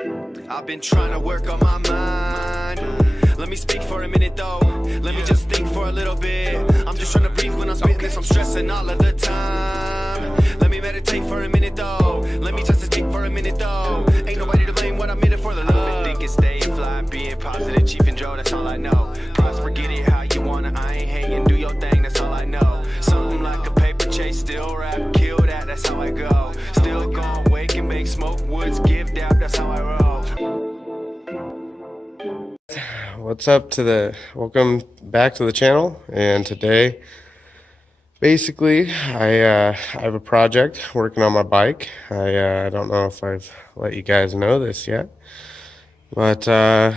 I've been trying to work on my mind. Let me speak for a minute though. Let me just think for a little bit. I'm just trying to breathe when I'm spitting this. I'm stressing all of the time. Let me meditate for a minute though. Let me just think for a minute though. Ain't nobody to blame when I'm in it for the love. I've been thinking, stay fly, being positive, Chief and Joe, that's all I know. Prosper, get it how you wanna. I ain't hating, do your thing, that's all I know. Something like a paper chase, still rap, kill that, that's how I go. Still gon' wake and make smoke woods, give dap, that's how I roll. What's up welcome back to the channel. And today basically I have a project working on my bike. I don't know if I've let you guys know this yet, but I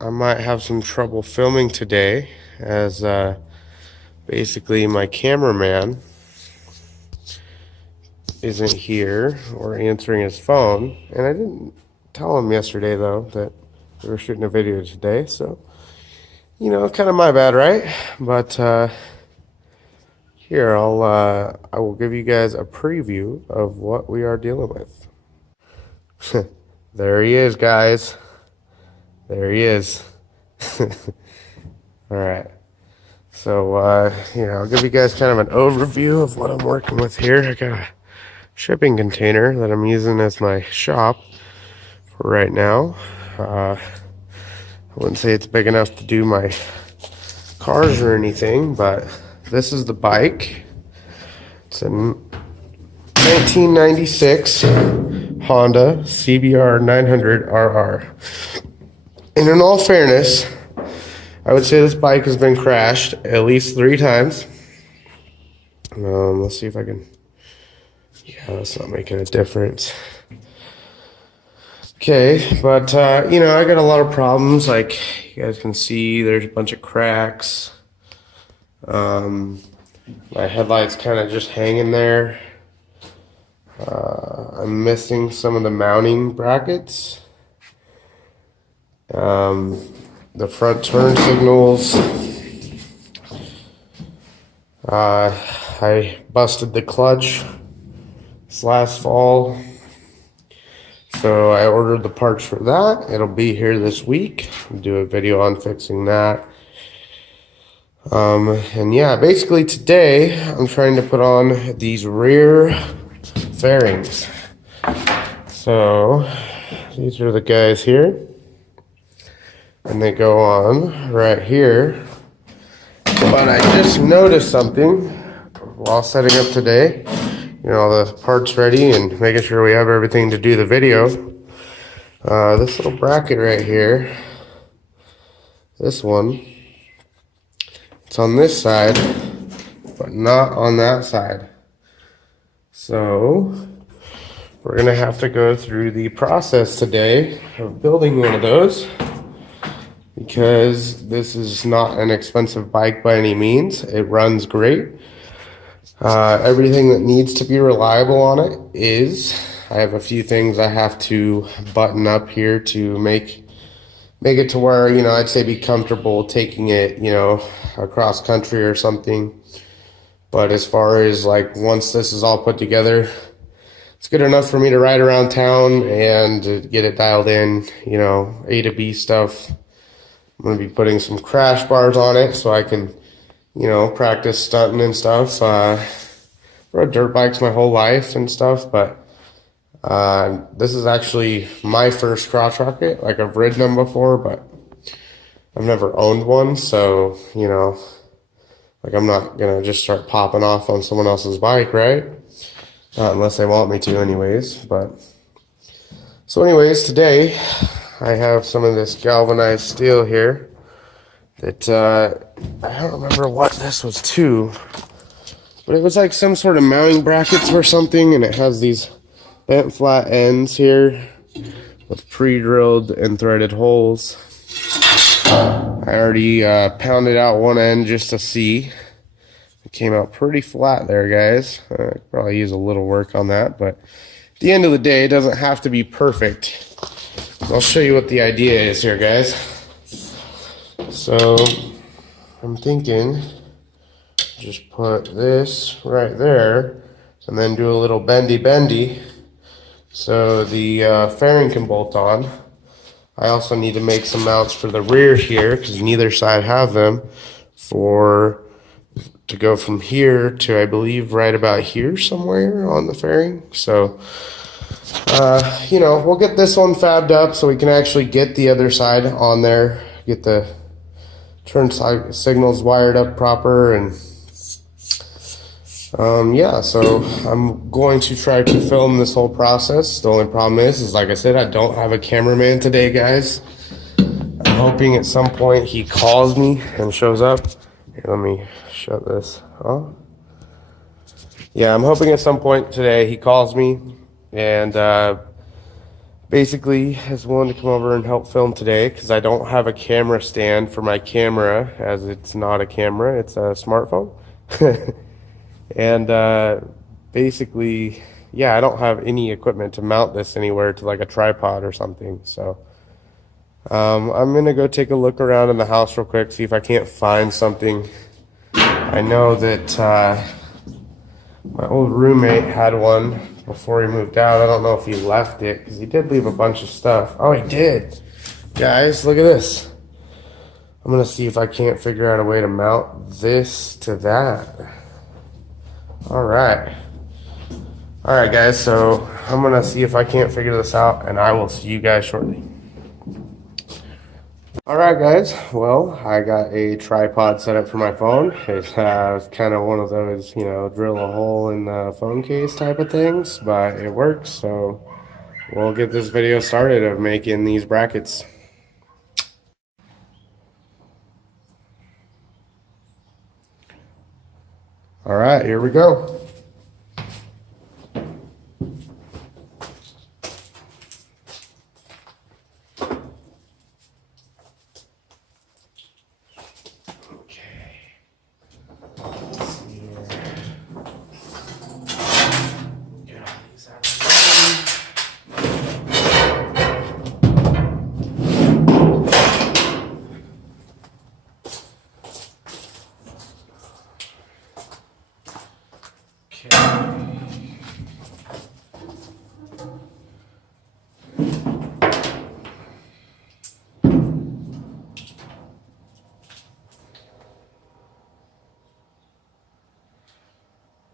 might have some trouble filming today as basically my cameraman isn't here or answering his phone. And I didn't tell him yesterday though that we were shooting a video today, so you know, kind of my bad, right? But here I will give you guys a preview of what we are dealing with. There he is, guys. There he is. All right. So you know, I'll give you guys kind of an overview of what I'm working with here. I got a shipping container that I'm using as my shop for right now. I wouldn't say it's big enough to do my cars or anything, but this is the bike. It's a 1996 Honda CBR 900RR. And in all fairness, I would say this bike has been crashed at least 3 times. Let's see if I can... Yeah, that's not making a difference. Okay, but you know, I got a lot of problems. Like you guys can see, there's a bunch of cracks. My headlights kind of just hanging there. I'm missing some of the mounting brackets. The front turn signals. I busted the clutch this last fall. So I ordered the parts for that. It'll be here this week. I'll do a video on fixing that. And yeah, basically today I'm trying to put on these rear fairings. So these are the guys here. And they go on right here. But I just noticed something while setting up today. You know, all the parts ready and making sure we have everything to do the video. This little bracket right here, this one, it's on this side, but not on that side. So we're gonna have to go through the process today of building one of those, because this is not an expensive bike by any means. It runs great. Everything that needs to be reliable on it is. I have a few things I have to button up here to make it to where, you know, I'd say be comfortable taking it, you know, across country or something. But as far as like once this is all put together, it's good enough for me to ride around town and to get it dialed in, you know, A to B stuff. I'm going to be putting some crash bars on it so I can, you know, practice stunting and stuff. Rode dirt bikes my whole life and stuff, but this is actually my first crotch rocket. Like, I've ridden them before, but I've never owned one, so, you know, like, I'm not gonna just start popping off on someone else's bike, right? Not unless they want me to anyways. But so anyways, today I have some of this galvanized steel here that I don't remember what this was to, but it was like some sort of mounting brackets or something, and it has these bent flat ends here with pre-drilled and threaded holes. I already pounded out one end just to see. It came out pretty flat there, guys. I could probably use a little work on that, but at the end of the day, it doesn't have to be perfect. I'll show you what the idea is here, guys. So I'm thinking just put this right there and then do a little bendy so the fairing can bolt on. I also need to make some mounts for the rear here because neither side have them to go from here to, I believe, right about here somewhere on the fairing. So, you know, we'll get this one fabbed up so we can actually get the other side on there, get the turn signals wired up proper, and yeah, so I'm going to try to film this whole process. The only problem is like I said, I don't have a cameraman today, guys. I'm hoping at some point he calls me and shows up. Here, let me shut this off. Yeah, I'm hoping at some point today he calls me and basically is willing to come over and help film today, because I don't have a camera stand for my camera, as it's not a camera, it's a smartphone. And basically, yeah, I don't have any equipment to mount this anywhere to like a tripod or something. So I'm gonna go take a look around in the house real quick, see if I can't find something. I know that my old roommate had one before he moved out. I don't know if he left it, because he did leave a bunch of stuff. Oh, he did. Guys, look at this. I'm gonna see if I can't figure out a way to mount this to that. All right, guys, so I'm gonna see if I can't figure this out, and I will see you guys shortly. All right, guys, well, I got a tripod set up for my phone. It's kind of one of those, you know, drill a hole in the phone case type of things, but it works. So we'll get this video started of making these brackets. All right, here we go.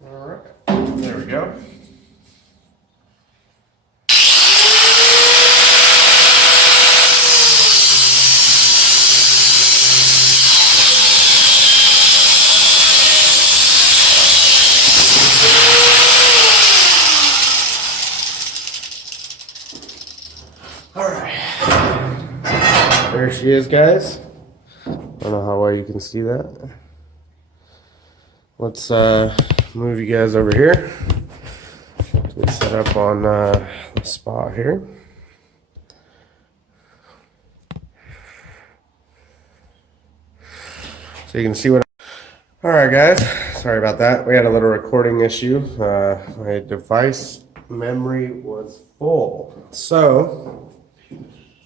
All right, there we go. All right, there she is, guys. I don't know how well you can see that. Let's move you guys over here. Get set up on the spot here. So you can see what. All right, guys. Sorry about that. We had a little recording issue. My device memory was full. So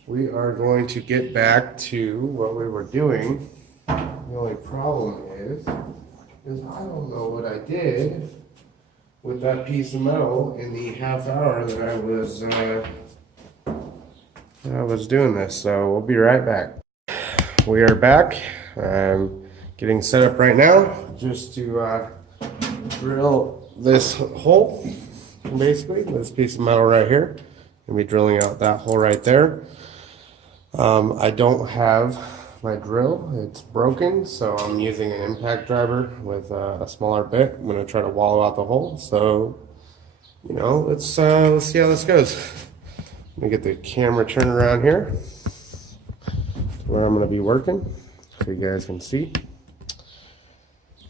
we are going to get back to what we were doing. The only problem is I don't know what I did with that piece of metal in the half hour that I was doing this. So we'll be right back. We are back. I'm getting set up right now just to drill this hole. Basically, this piece of metal right here. Gonna be drilling out that hole right there. I don't have my drill, it's broken, so I'm using an impact driver with a smaller bit. I'm gonna try to wallow out the hole. So, you know, let's see how this goes. Let me get the camera turned around here where I'm gonna be working, so you guys can see.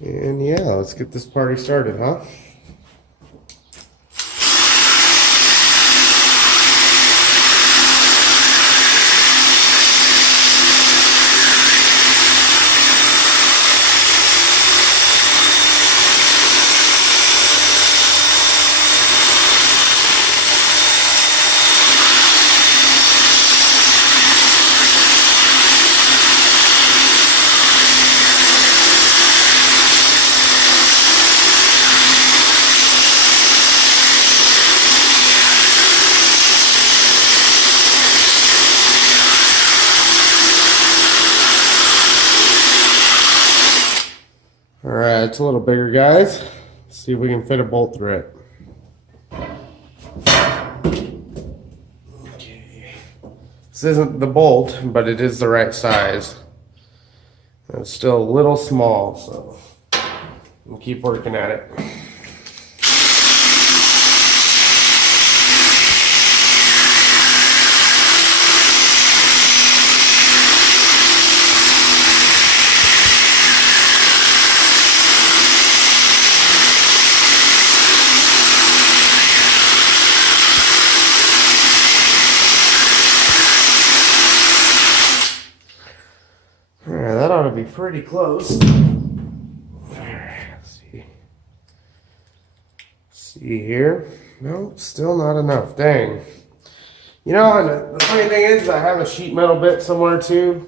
And yeah, let's get this party started, huh? Yeah, it's a little bigger, guys. Let's see if we can fit a bolt through it. Okay. This isn't the bolt, but it is the right size. It's still a little small, so we'll keep working at it. Yeah, that ought to be pretty close. Let's see. See here? Nope, still not enough. Dang. You know, and the funny thing is, I have a sheet metal bit somewhere too.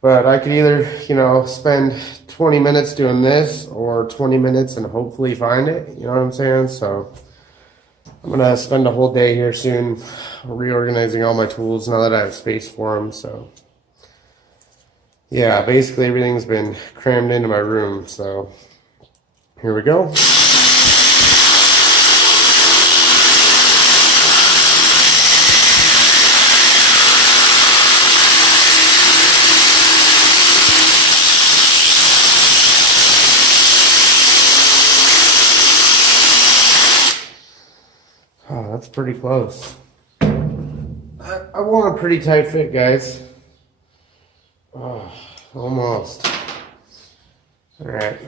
But I could either, you know, spend 20 minutes doing this or 20 minutes and hopefully find it. You know what I'm saying? So I'm going to spend a whole day here soon reorganizing all my tools now that I have space for them. So yeah, basically everything's been crammed into my room. So here we go. Oh, that's pretty close. I want a pretty tight fit, guys. Oh, almost. All right.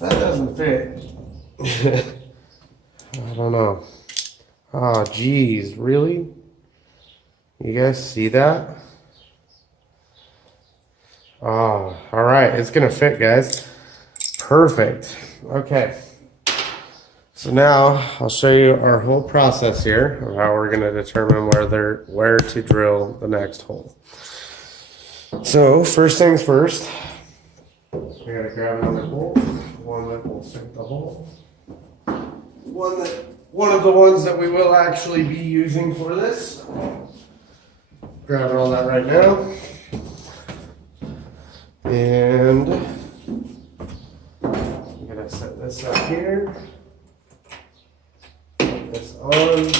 That doesn't fit. I don't know. Oh, geez, really? You guys see that? Oh, all right, it's gonna fit, guys. Perfect. Okay. So now I'll show you our whole process here of how we're gonna determine where to drill the next hole. So first things first, we gotta grab another bolt, one that will fit the hole. One of the ones that we will actually be using for this. Grabbing all that right now. And I'm gonna set this up here. Put this on.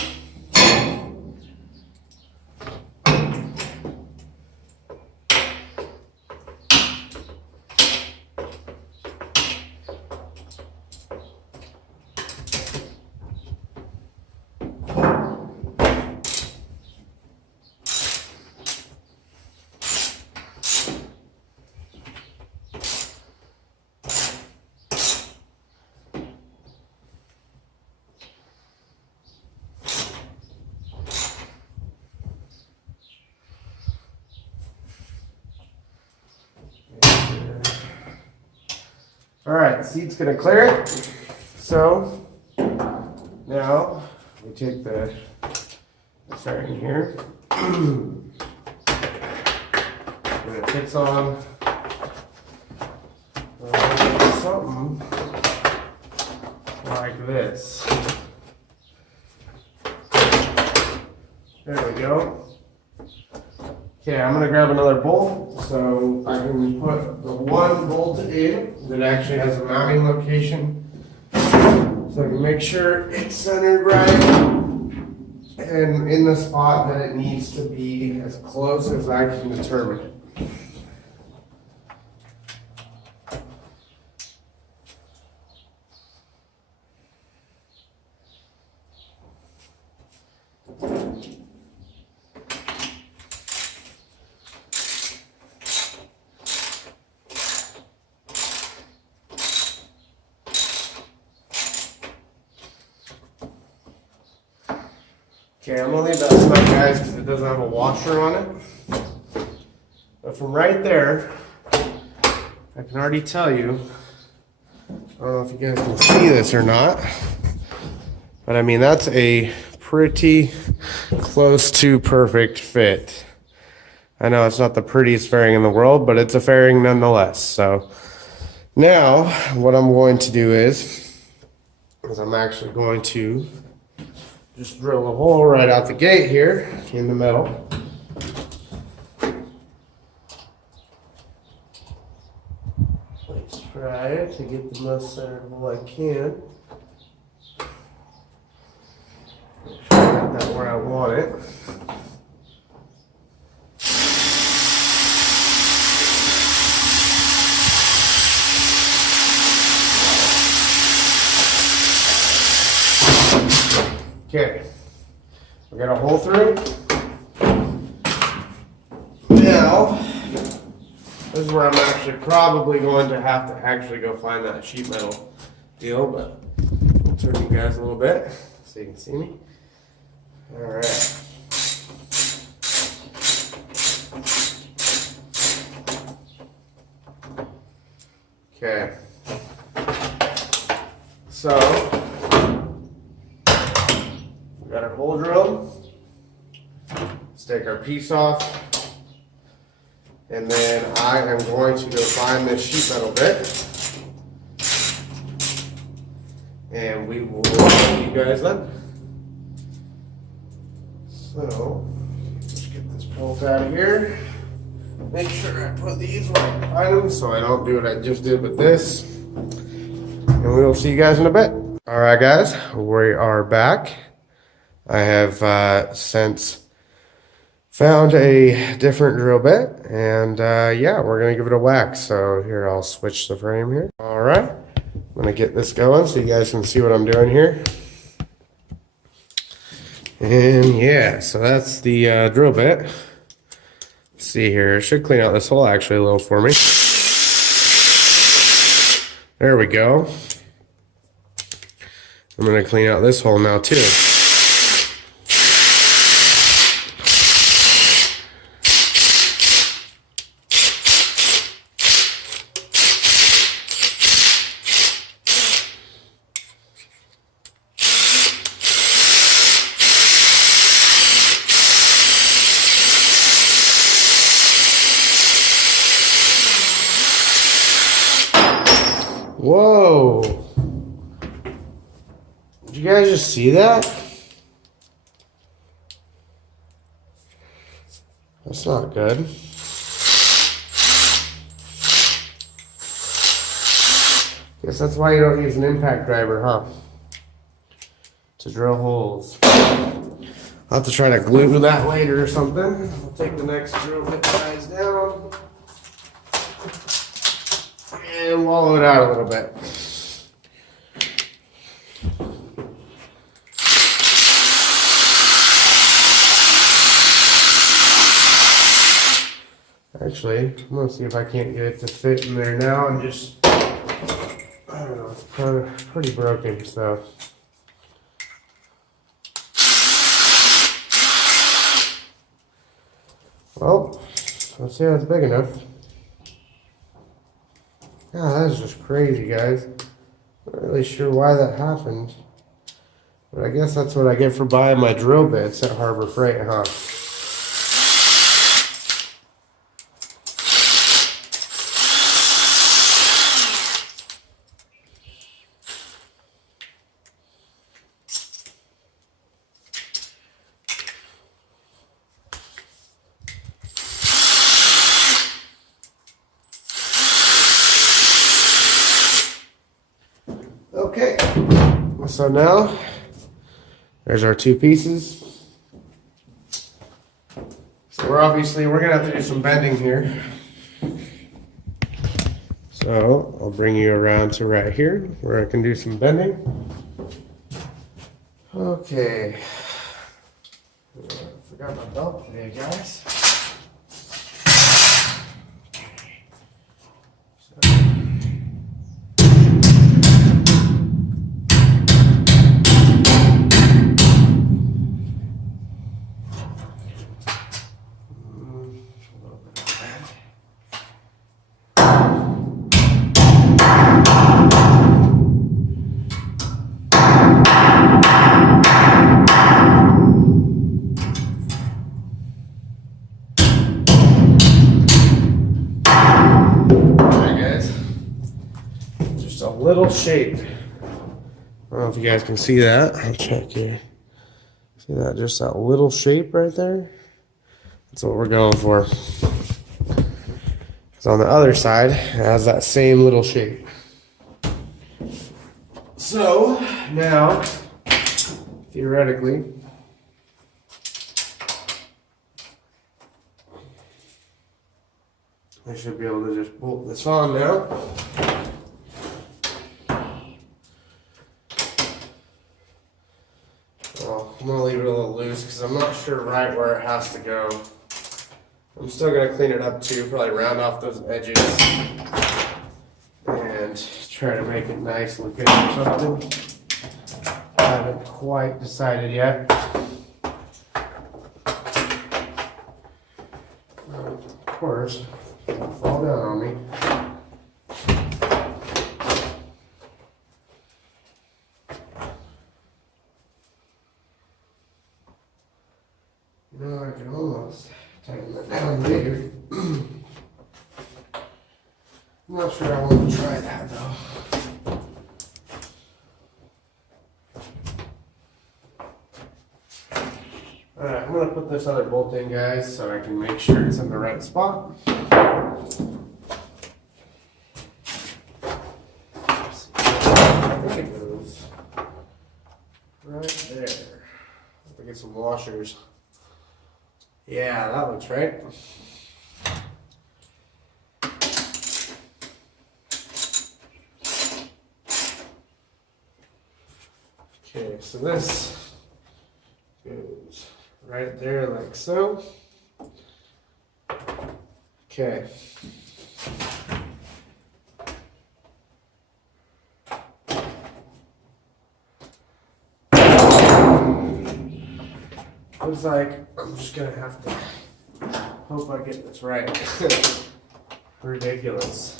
All right, the seat's gonna clear it. So now we take the fairing here. And it fits on something like this. There we go. Okay, I'm gonna grab another bolt so I can put the one bolt in that actually has a mounting location, so I can make sure it's centered right and in the spot that it needs to be, as close as I can determine it. Okay, I'm gonna leave that snug, guys, because it doesn't have a washer on it. But from right there, I can already tell you, I don't know if you guys can see this or not, but I mean, that's a pretty close to perfect fit. I know it's not the prettiest fairing in the world, but it's a fairing nonetheless. So now what I'm going to do is I'm actually going to just drill a hole right out the gate here in the metal. Let's try to get the most centerable I can. Make sure I got that where I want it. Okay, we got a hole through. Now, this is where I'm actually probably going to have to actually go find that sheet metal deal, but I'll turn you guys a little bit so you can see me. All right. Okay. So, got our hole drilled. Let's take our piece off. And then I am going to go find this sheet metal bit. And we will see you guys then. So, let's get this pulled out of here. Make sure I put these right items so I don't do what I just did with this. And we will see you guys in a bit. All right, guys, we are back. I have since found a different drill bit, and yeah, we're gonna give it a whack. So here, I'll switch the frame here. All right, I'm gonna get this going so you guys can see what I'm doing here. And yeah, so that's the drill bit. Let's see here, it should clean out this hole actually a little for me. There we go. I'm gonna clean out this hole now too. Whoa! Did you guys just see that? That's not good. Guess that's why you don't use an impact driver, huh? To drill holes. I'll have to try to glue that later or something. I'll take the next drill bit guys down. And wallow it out a little bit. Actually, I'm gonna see if I can't get it to fit in there now and just, I don't know, it's pretty broken, so. Well, let's see how it's big enough. Yeah, that's just crazy, guys. Not really sure why that happened. But I guess that's what I get for buying my drill bits at Harbor Freight, huh? Okay, so now there's our two pieces. So we're gonna have to do some bending here. So I'll bring you around to right here where I can do some bending. Okay. Forgot my belt today, guys. little shape. I don't know if you guys can see that. I'll check here. See that? Just that little shape right there? That's what we're going for. Because on the other side, it has that same little shape. So, now, theoretically, I should be able to just bolt this on now. Well, I'm going to leave it a little loose because I'm not sure right where it has to go. I'm still going to clean it up too, probably round off those edges and try to make it nice looking or something. I haven't quite decided yet. Of course, it'll fall down on me. You know, I can almost tighten that down later. I'm not sure I want to try that though. Alright, I'm going to put this other bolt in, guys, so I can make sure it's in the right spot. There it goes. Right there. Have to get some washers. Yeah, that looks right. Okay, so this goes right there like so. Okay. Looks like I'm just gonna have to hope I get this right. Ridiculous.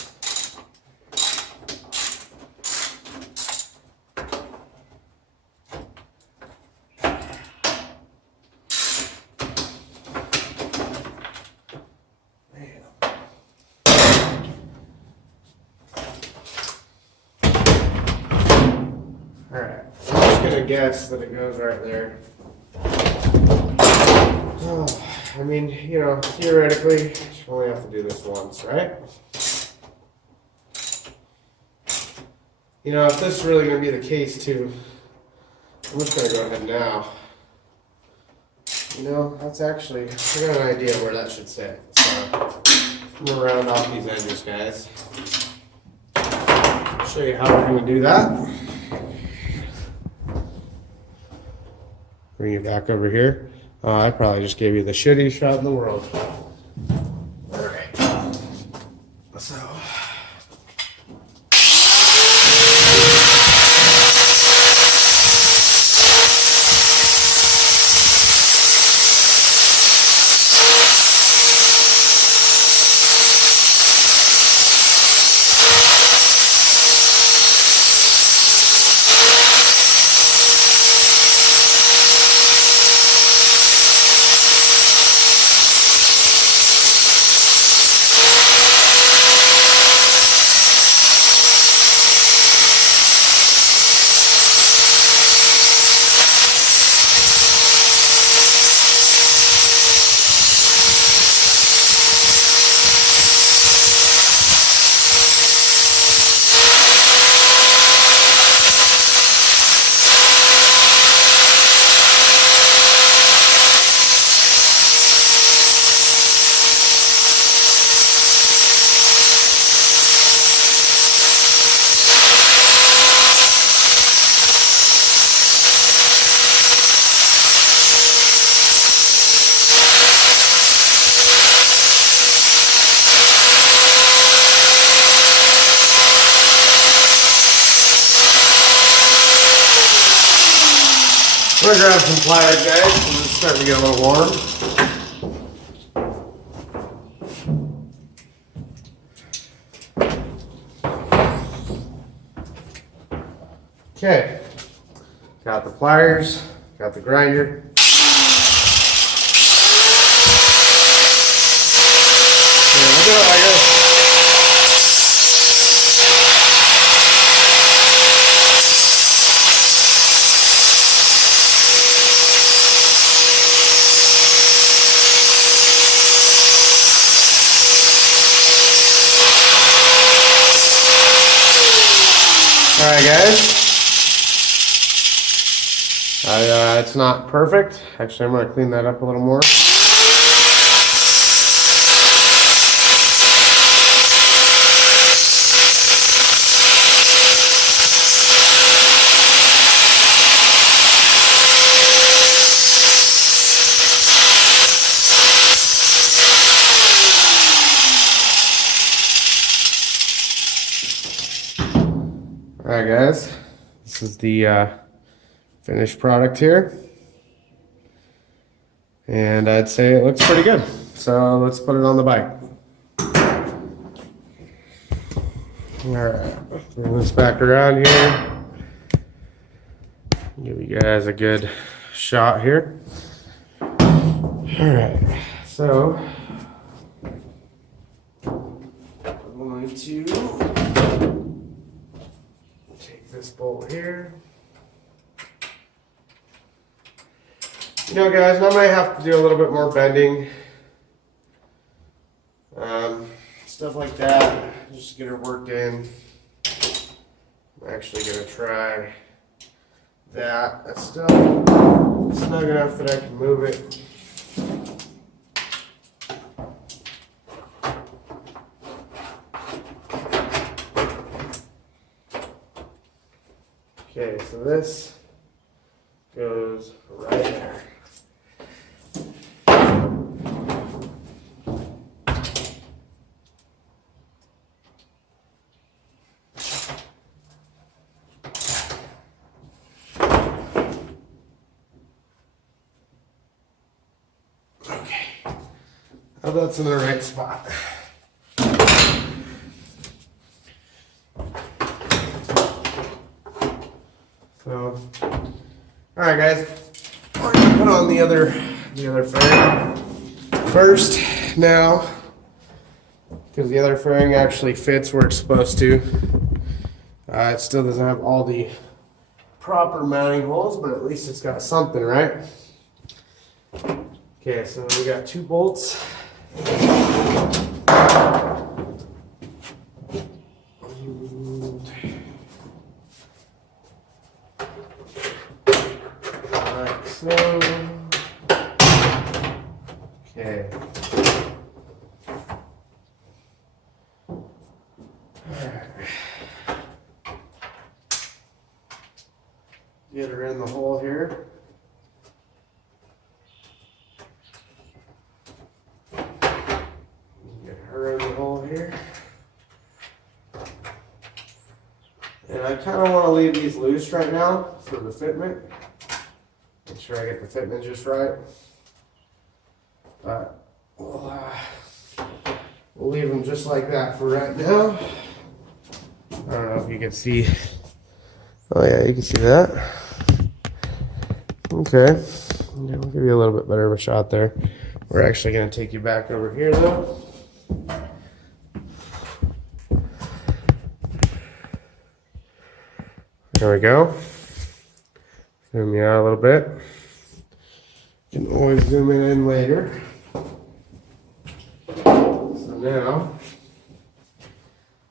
Alright, I'm just gonna guess that it goes right there. Oh, I mean, you know, theoretically, you only have to do this once, right? You know, if this is really gonna be the case too, I'm just gonna go ahead now. You know, that's actually, I got an idea where that should sit. So, I'm gonna round off these edges, guys. I'll show you how we're gonna do that. Bring it back over here. I probably just gave you the shittiest shot in the world. Alright. So. I'm gonna grab some pliers, guys, because it's starting to get a little warm. Okay, got the pliers, got the grinder. Yeah, look at it like this. Alright guys, it's not perfect. Actually, I'm going to clean that up a little more. Alright guys, this is the finished product here. And I'd say it looks pretty good. So let's put it on the bike. Alright, bring this back around here. Give you guys a good shot here. Alright, so I'm going to take this bolt here. You know, guys, I might have to do a little bit more bending. Stuff like that. Just get her worked in. I'm actually going to try that. It's still snug enough that I can move it. Okay, so this goes right there. Okay, now that's in the right spot. So, all right, guys, we're gonna put on the other fairing first now, because the other fairing actually fits where it's supposed to. It still doesn't have all the proper mounting holes, but at least it's got something, right? Okay, so we got 2 bolts. Like so. Okay. Get her in the hole here. Get her in the hole here. And I kind of want to leave these loose right now for the fitment. Make sure I get the fitment just right. But we'll leave them just like that for right now. I don't know if you can see. Oh yeah, you can see that. Okay, yeah, we'll give you a little bit better of a shot there. We're actually going to take you back over here though. There we go. Zoom you out a little bit. You can always zoom it in later. So now,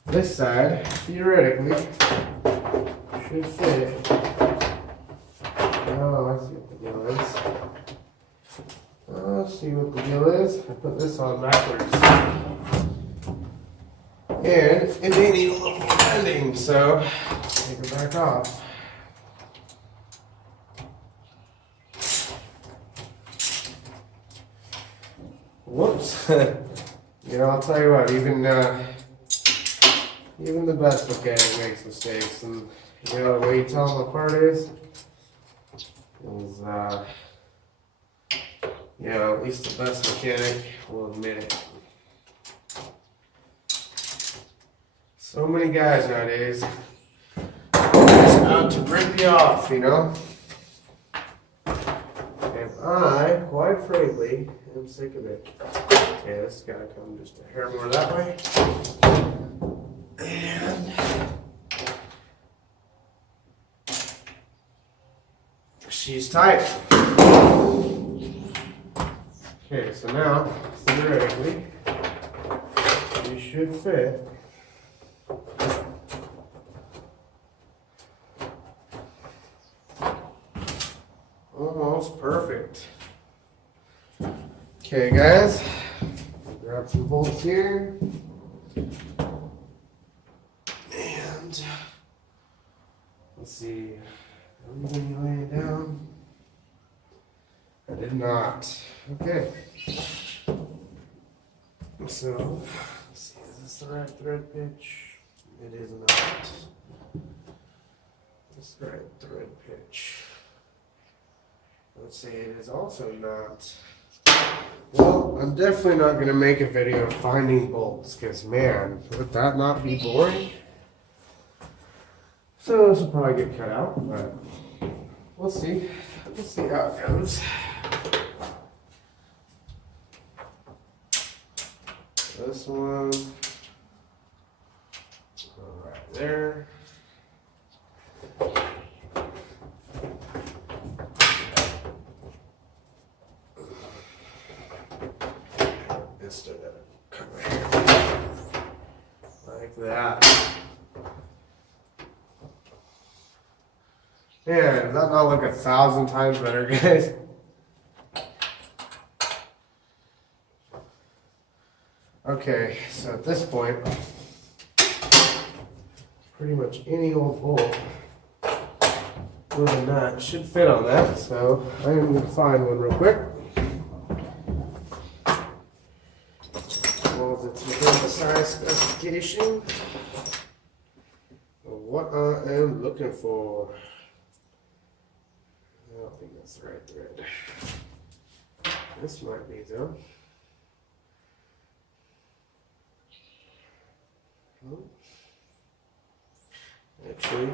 this side, theoretically, should fit. Oh, I see what the deal is. Oh, see what the deal is. I put this on backwards. And it may need a little more bending, so take it back off. Whoops. You know, I'll tell you what, even the best mechanic makes mistakes, and you know the way you tell them apart is you know, at least the best mechanic will admit it. So many guys nowadays just out to rip you off, you know? And I, quite frankly, am sick of it. Okay, this has got to come just a hair more that way. And she's tight. Okay, so now, theoretically, you should fit almost perfect. Okay, guys, grab some bolts here. And let's see, are we going to be laying down? I did not. Okay. So, let's see, is this the right thread pitch? It is not. This is the right thread pitch. Let's say it is also not. Well, I'm definitely not going to make a video of finding bolts, because man, would that not be boring? So this will probably get cut out, but we'll see. We'll see how it goes. This one, go right there. This still gotta come right here, like that. Yeah, does that not look 1,000 times better, guys? Okay, so at this point, pretty much any old bolt with a nut should fit on that. So I am going to find one real quick. Well, it's within the size specification of what I am looking for. I don't think that's the right thread. This might be though. Actually,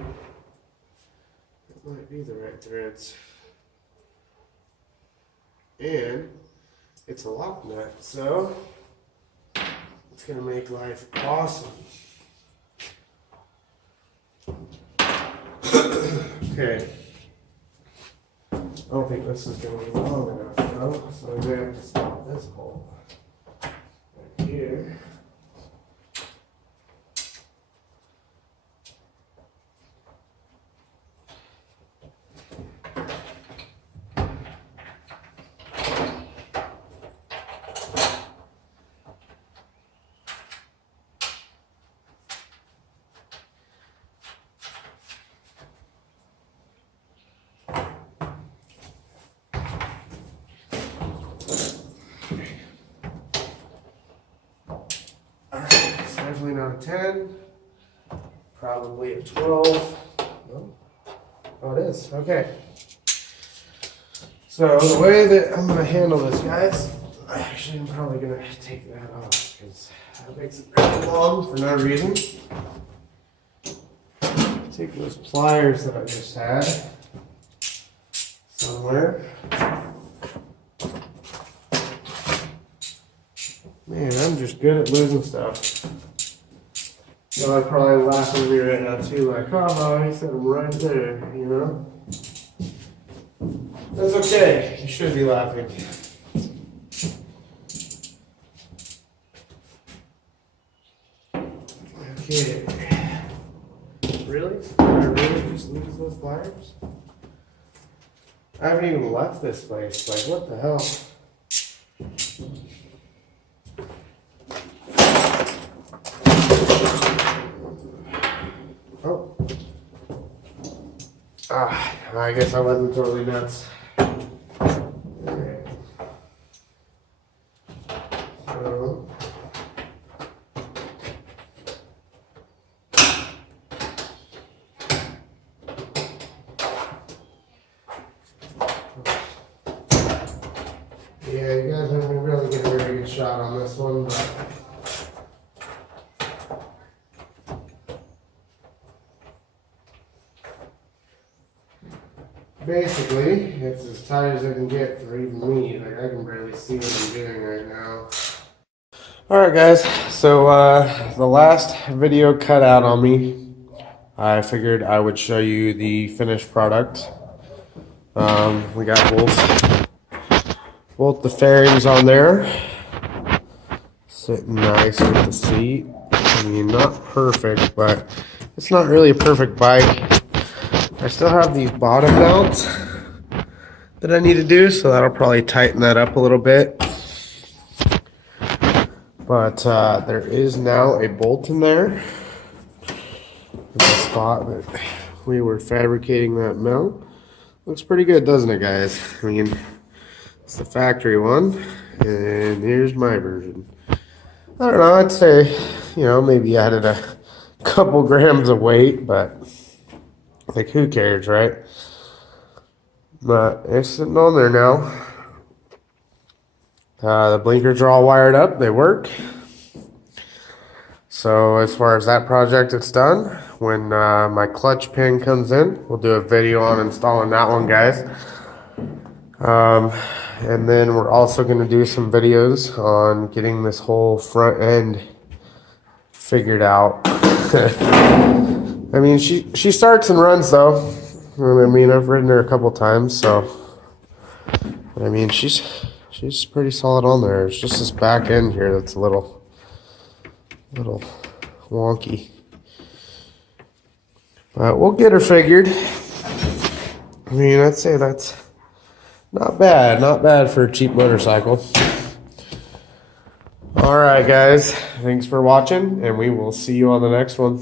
it might be the right threads. And it's a lock nut, so it's going to make life awesome. Okay. I don't think this is going to be long enough though, so I'm going to have to stop this hole right here. Definitely not a 10, probably a 12. No. Oh, it is. Okay. So the way that I'm going to handle this, guys, actually I'm probably going to take that off because that makes it really long for no reason. Take those pliers that I just had somewhere. Man, I'm just good at losing stuff. So I'd probably laugh at me right now too, like, oh, he said I'm right there, you know? That's okay, you should be laughing. Okay. Really? Did I really just lose those pliers? I haven't even left this place, like what the hell? Oh. I guess I wasn't totally nuts. Alright. So. Yeah, you guys aren't gonna really get a very good shot on this one, but. Basically, it's as tight as I can get for even me. Like, I can barely see what I'm doing right now. Alright guys, so the last video cut out on me. I figured I would show you the finished product. We got both the fairings on there. Sitting nice with the seat. I mean, not perfect, but it's not really a perfect bike. I still have these bottom mounts that I need to do, so that'll probably tighten that up a little bit. But there is now a bolt in there in the spot that we were fabricating that mount. Looks pretty good, doesn't it, guys? I mean, it's the factory one, and here's my version. I don't know, I'd say, you know, maybe added a couple grams of weight, but like, who cares, right? But it's sitting on there now. The blinkers are all wired up, they work. So as far as that project, it's done. When my clutch pin comes in, we'll do a video on installing that one, guys. And then we're also going to do some videos on getting this whole front end figured out. I mean, she starts and runs though. I mean, I've ridden her a couple times, so I mean, she's pretty solid on there. It's just this back end here that's a little wonky, but we'll get her figured. I mean, I'd say that's not bad for a cheap motorcycle. All right, guys, thanks for watching, and we will see you on the next one.